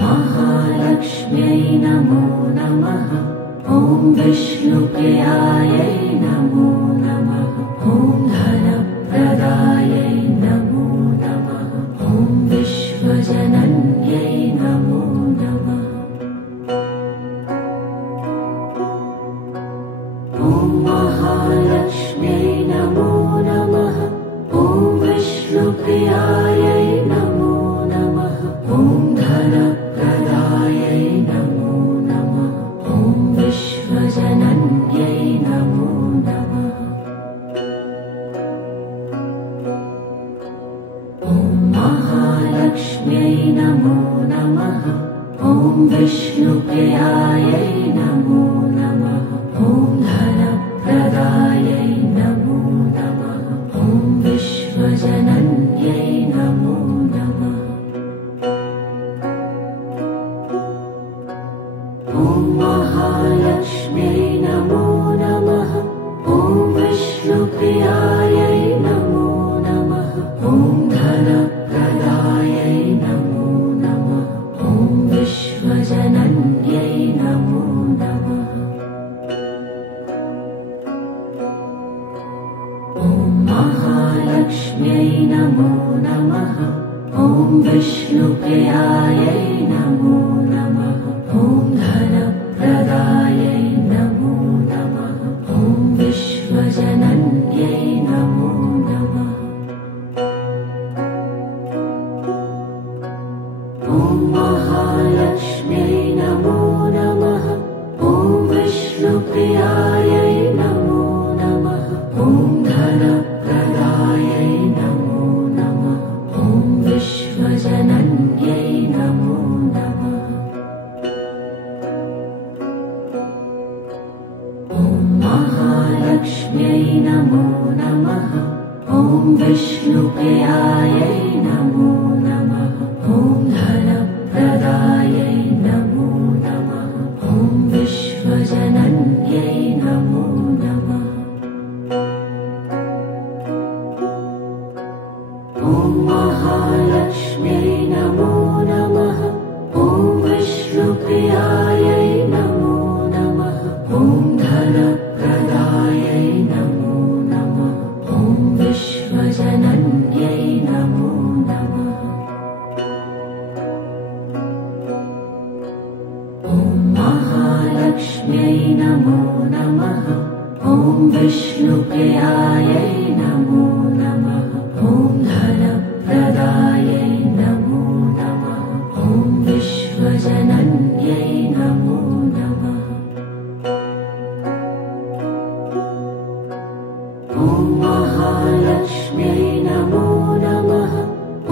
महालक्ष्म्यै नमो नमः। ॐ विष्णुप्रियायै नमो नमः। ॐ धनप्रदायै नमो नमः। ॐ विश्वजनन्यै नमो नमः। ॐ महालक्ष्म्यै नमो नमः। ॐ विष्णुप्रियायै नमो नमः। ॐ धनप्रदायै नमो नमः। ॐ विश्वजनन्यै नमो नमः। ॐ महालक्ष्म्यै नमो नमः। ॐ विष्णुप्रियायै नमो नमः। ॐ धनप्रदायै नमो नमः। ॐ विश्वजनन्यै नमो नमः। ॐ महालक्ष्म्यै नमो नमः। ॐ विष्णुप्रियायै नमो नमः। ॐ धनप्रदायै नमो नमः। ॐ विश्वजनन्यै नमो नमः। ॐ महालक्ष्म्यै नमो नमः। ॐ विष्णुप्रियायै नमो नमः। ॐ धनप्रदायै नमो नमः। ॐ विश्वजनन्यै नमो नमः। ॐ महालक्ष्म्यै नमो नमः। ॐ विष्णुप्रियायै नमो नमः। ॐ धनप्रदायै नमो नमः। ॐ विश्वजनन्यै नमो नमः। ॐ महालक्ष्म्यै नमो नमः। ॐ विष्णुप्रियायै नमो नमः। ॐ धनप्रदायै नमो नमः। ॐ विश्वजनन्यै नमो नमः। ॐ महालक्ष्म्यै नमो नमः। ॐ विष्णुप्रियायै नमो नमः। ॐ धनप्रदायै नमो नमः। ॐ विश्वजनन्यै नमो नमः। ॐ महालक्ष्म्यै नमो नमः। ॐ विष्णुप्रियायै नमो नमः। ॐ धनप्रदायै नमो नमः। ॐ विश्वजनन्यै नमो नमः। ॐ महालक्ष्म्यै नमो नमः।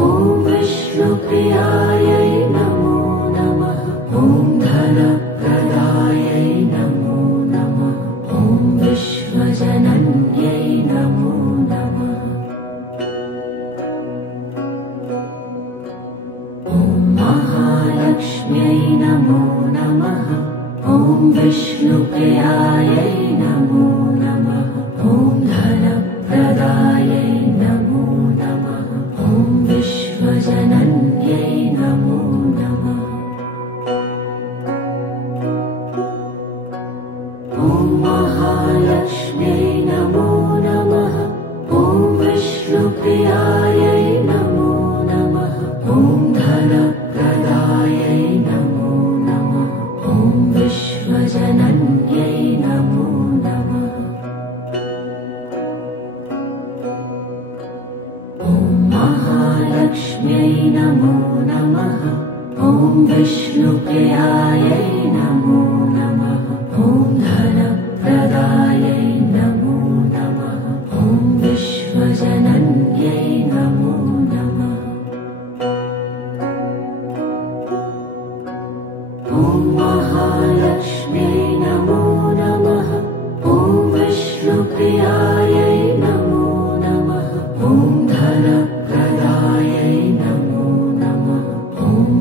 ॐ विष्णुप्रियायै नमो नमः। ॐ धनप्रदायै नमो नमः। ॐ विश्वजनन्यै नमो नमः। ॐ महालक्ष्म्यै नमो नमः। ॐ विष्णुप्रियायै नमो नमः। ॐ धनप्रदायै नमो नमः। ॐ विश्वजनन्यै नमो नमः। ॐ महालक्ष्म्यै नमो नमः। ॐ विष्णुप्रियायै नमो नमः। ॐ धनप्रदायै नमो नमः। ॐ विश्वजनन्यै नमो नमः। ॐ महालक्ष्म्यै नमो नमः। ॐ विष्णुप्रियायै नमो नमः। ॐ धनप्रदायै नमो नमः। ॐ विश्वजनन्यै नमो नमः। ॐ महालक्ष्म्यै नमो नमः। ॐ विष्णुप्रियायै नमो नमः। ॐ धनप्रदायै नमो नमः। ॐ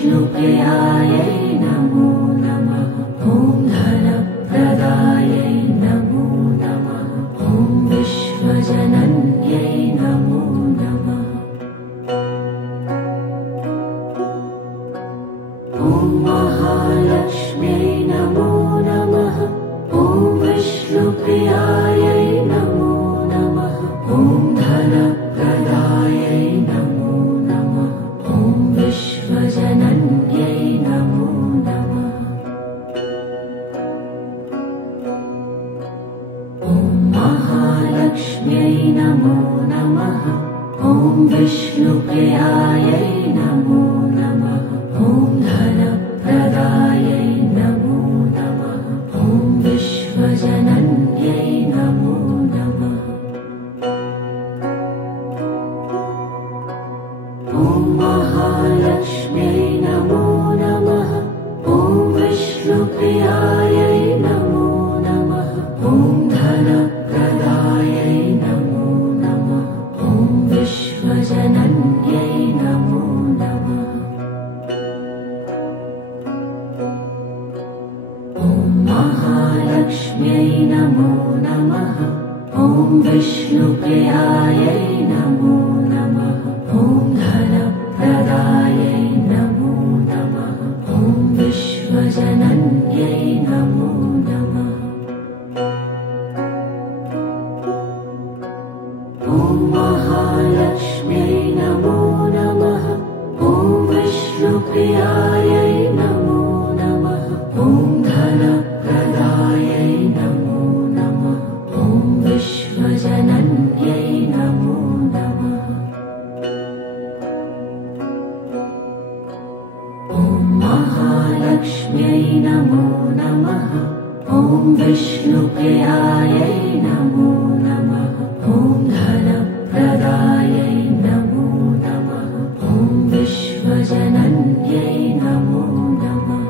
विष्णुप्रियायै नमो नमः। ॐ धनप्रदायै नमो नमः। ॐ विश्वजनन्यै नमो नमः। ॐ महालक्ष्म्यै नमो नमः। ॐ विष्णुप्रियायै नमो नमः। ॐ धनप्रदायै नमो नमः। ॐ विश्वजनन्यै नमो नमः। ॐ महालक्ष्म्यै नमो नमः। ॐ विष्णुप्रियायै नमो नमः। ॐ धनप्रदायै नमो नमः। ॐ विश्वजनन्यै नमो नमः। ॐ महालक्ष्म्यै नमो नमः। ॐ विष्णुप्रियायै नमो नमः। ॐ धनप्रदायै नमो नमः। ॐ विश्वजनन्यै नमो नमः। ॐ महालक्ष्म्यै नमो नमः। ॐ विष्णुप्रियायै नमो नमः। ॐ धनप्रदायै नमो नमः। ॐ विश्वजनन्यै नमो नमः। ॐ महालक्ष्म्यै नमो नमः। ॐ विष्णुप्रियायै नमो नमः। ॐ धनप्रदायै नमो नमः। ॐ विश्वजनन्यै नमो नमः। ॐ महालक्ष्म्यै नमो नमः। ॐ विष्णुप्रियायै नमो नमः। ॐ धनप्रदायै नमो नमः। ॐ विश्वजनन्यै नमो नमः।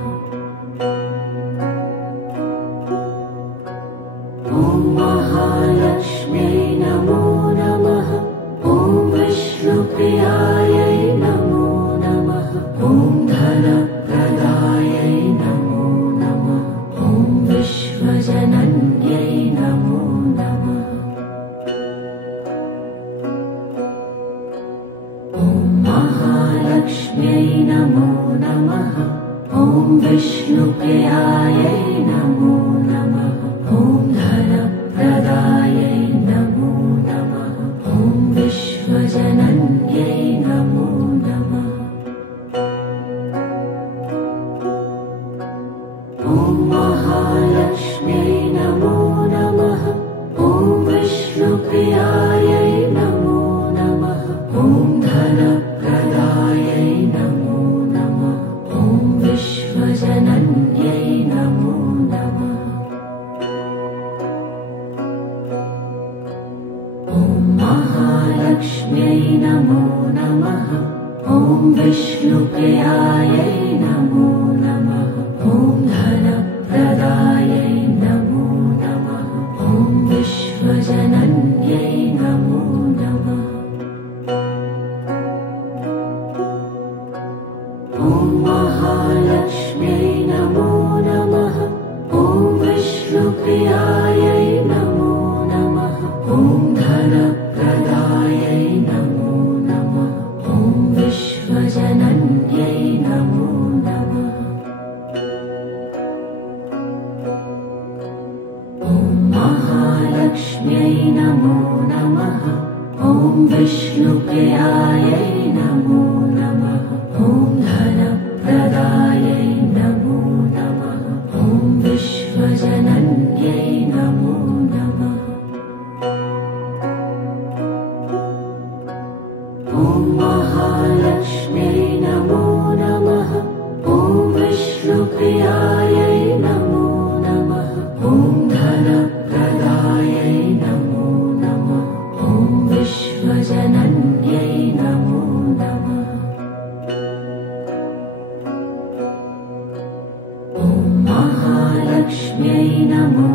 ॐ महालक्ष्म्यै नमो नमः। ॐ विष्णुप्रियायै नमो नमः। ॐ धनप्रदायै नमो नमः। ॐ विश्वजनन्यै नमो नमः। ॐ महालक्ष्म्यै नमो नमः। ॐ विष्णुप्रियायै नमो नमः। ॐ धनप्रदायै नमो नमः। ॐ विश्वजनन्यै नमो नमः। ॐ महालक्ष्म्यै नमो नमः। ॐ विष्णुप्रियायै नमो नमः। ॐ धनप्रदायै नमो नमः। ॐ विश्वजनन्यै नमो नमः। ॐ महालक्ष्म्यै नमो नमः। ॐ विष्णुप्रियायै नमो नमः। ॐ धनप्रदायै नमो नमः। ॐ विश्वजनन्यै नमो नमः। ॐ महालक्ष्म्यै नमो नमः। ॐ विष्णुप्रियायै नमो नमः। ॐ धनप्रदायै नमो नमः। ॐ विश्वजनन्यै नमो नमः। ॐ महालक्ष्म्यै नमो नमः। ॐ विष्णुप्रियायै नमो नमः। ॐ धनप्रदायै नमो नमः। ॐ विश्वजनन्यै नमो नमः। ॐ महालक्ष्म्यै नमो नमः। ॐ विष्णुप्रियायै नमो नमः। ॐ धनप्रदायै नमो नमः। ॐ विश्वजनन्यै नमो नमः। ॐ महालक्ष्म्यै नमो